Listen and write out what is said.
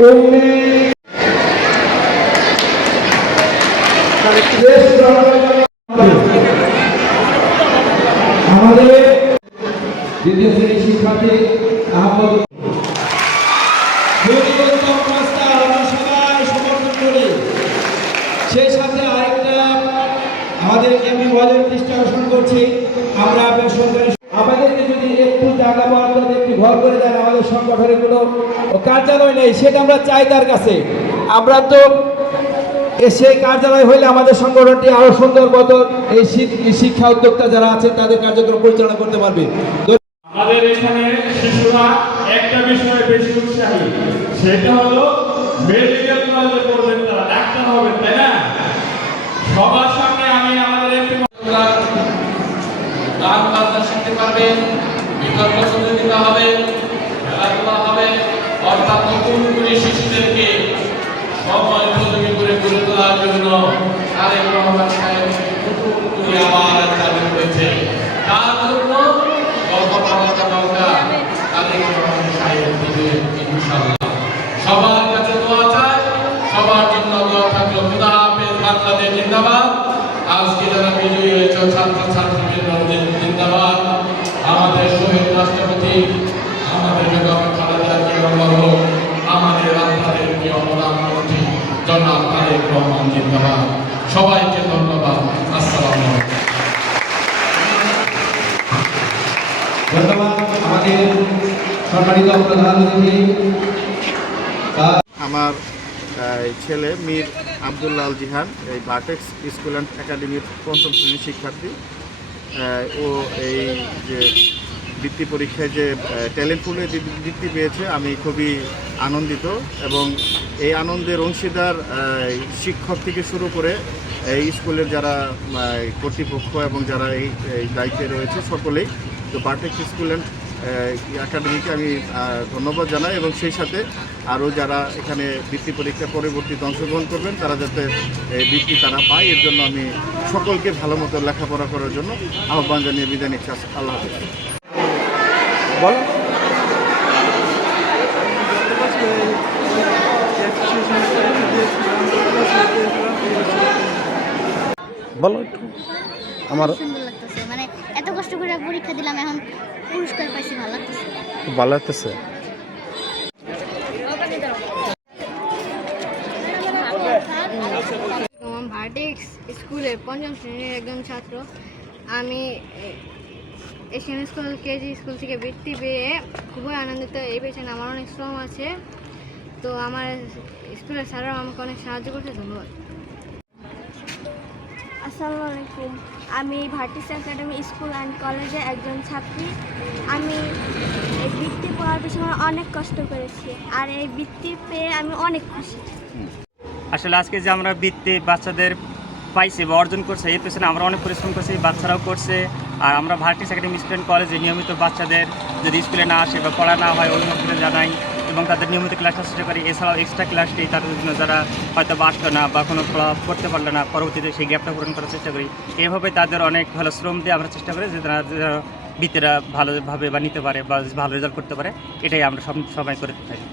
আমাদের দ্বিতীয় শ্রেণীর শিক্ষার্থী আহমদ সবাই সমর্থন করে সেই সাথে আরেকটা আমাদের এমনি ওয়ালের দৃষ্টি আকর্ষণ করছি। আমরা বেসরকারি আমাদেরকে যদি একটু জায়গা বরাদ্দ একটু ঘর করে দেন, আমাদের সংগঠনের কোনো কার্যালয় নেই, সেটা আমরা চাই তার কাছে। আমরা তো সেই কার্যালয় হইলে আমাদের সংগঠনটি আরো সুন্দর মতো এই শিক্ষা উদ্যোক্তা যারা আছে তাদের কার্যক্রম পরিচালনা করতে পারবে। আমাদের এখানে শিশুরা একটা বিষয়ে বেশি উৎসাহী, সেটা হলো মেডিকেল কলেজে পড়বেন, তারা ডাক্তার হবেন, তাই না? সবার সামনে আমি আমাদের একটি গান বাজনা শিখতে পারবেন, বিতর্ক প্রতিযোগিতা হবে, খেলাধুলা হবে, অর্থাৎ নতুন করে শিশুদেরকে সময় উপযোগী করে গড়ে তোলার জন্য তারেক রহমান সাহেব নতুন করে আবার চালু করেছে। তার জন্য সবার কাছে দোয়া চাই, সবার জন্য দোয়া থাকলো। খুদা হাফেজ। বাংলাদেশ জিন্দাবাদ। আজকে যারা বিজয়ী হয়েছে ছাত্রছাত্রীদের জিন্দাবাদ। আমাদের শহীদ রাষ্ট্রপতি আমাদের বেগম খালেদা জিয়া বলো, আমাদের আপনাদের প্রিয় প্রধানমন্ত্রী জনাব তারেক রহমান জিন্দাবাদ। সবাইকে ধন্যবাদ। আসসালামু আলাইকুম। ধন্যবাদ আমাদের সম্মানিত প্রধান অতিথি। আমার ছেলে মীর আব্দুল্লাহ আল জিহান এই ভার্টেক্স স্কুল অ্যান্ড একাডেমির পঞ্চম শ্রেণীর শিক্ষার্থী। ও এই যে বৃত্তি পরীক্ষায় যে ট্যালেন্ট পুলে বৃত্তি পেয়েছে, আমি খুবই আনন্দিত এবং এই আনন্দের অংশীদার শিক্ষক থেকে শুরু করে এই স্কুলের যারা কর্তৃপক্ষ এবং যারা এই দায়িত্বে রয়েছে সকলেই। তো ভার্টেক্স স্কুল অ্যান্ড একাডেমিকে আমি ধন্যবাদ জানাই এবং সেই সাথে আরও যারা এখানে বৃত্তি পরীক্ষা পরবর্তীতে অংশগ্রহণ করবেন তারা যাতে বৃত্তি তারা পায়, এর জন্য আমি সকলকে ভালো মতো লেখাপড়া করার জন্য আহ্বান জানিয়ে বিদায় নিচ্ছি। আল্লাহ হাফেজ। বলো একটু। আমার সুন্দর লাগতেছে, মানে এত কষ্ট করে পরীক্ষা দিলাম, এখন পুরস্কার পাইছি, ভালো লাগতেছে। ভালো লাগতেছে। ভার্টেক্স স্কুলের পঞ্চম শ্রেণীর একজন ছাত্র। আমি এশিয়ান স্কুল কেজি স্কুল থেকে বৃত্তি পেয়ে খুবই আনন্দিত। এই পেছনে আমার অনেক শ্রম আছে, তো আমার স্কুলের স্যাররা আমাকে অনেক সাহায্য করছে। ধন্যবাদ। আসসালামু আলাইকুম। আমি ভার্টেক্স একাডেমি স্কুল অ্যান্ড কলেজে একজন ছাত্রী। আমি এই বৃত্তি পাওয়ার পিছনে অনেক কষ্ট করেছি, আর এই বৃত্তি পেয়ে আমি অনেক খুশি। আসলে আজকে যে আমরা বৃত্তি বাচ্চাদের পাইছি বা অর্জন করছে, এর পেছনে আমরা অনেক পরিশ্রম করছি, বাচ্চারাও করছে। আর আমরা ভার্টেক্স একাডেমি স্কুল অ্যান্ড কলেজে নিয়মিত বাচ্চাদের যদি স্কুলে না আসে বা পড়া না হয় অভিভাবকদের জানাই এবং তাদের নিয়মিত ক্লাসটা চেষ্টা করি। এছাড়াও এক্সট্রা ক্লাসটি তাদের জন্য যারা হয়তো বা আসলো না বা কোনো পড়তে পারলো না, পরবর্তীতে সেই গ্যাপটা পূরণ করার চেষ্টা করি। এভাবে তাদের অনেক ভালো শ্রম দিয়ে আমরা চেষ্টা করি যে তারা বৃত্তিরা ভালোভাবে বা নিতে পারে বা ভালো রেজাল্ট করতে পারে। এটাই আমরা সবাই করে থাকি।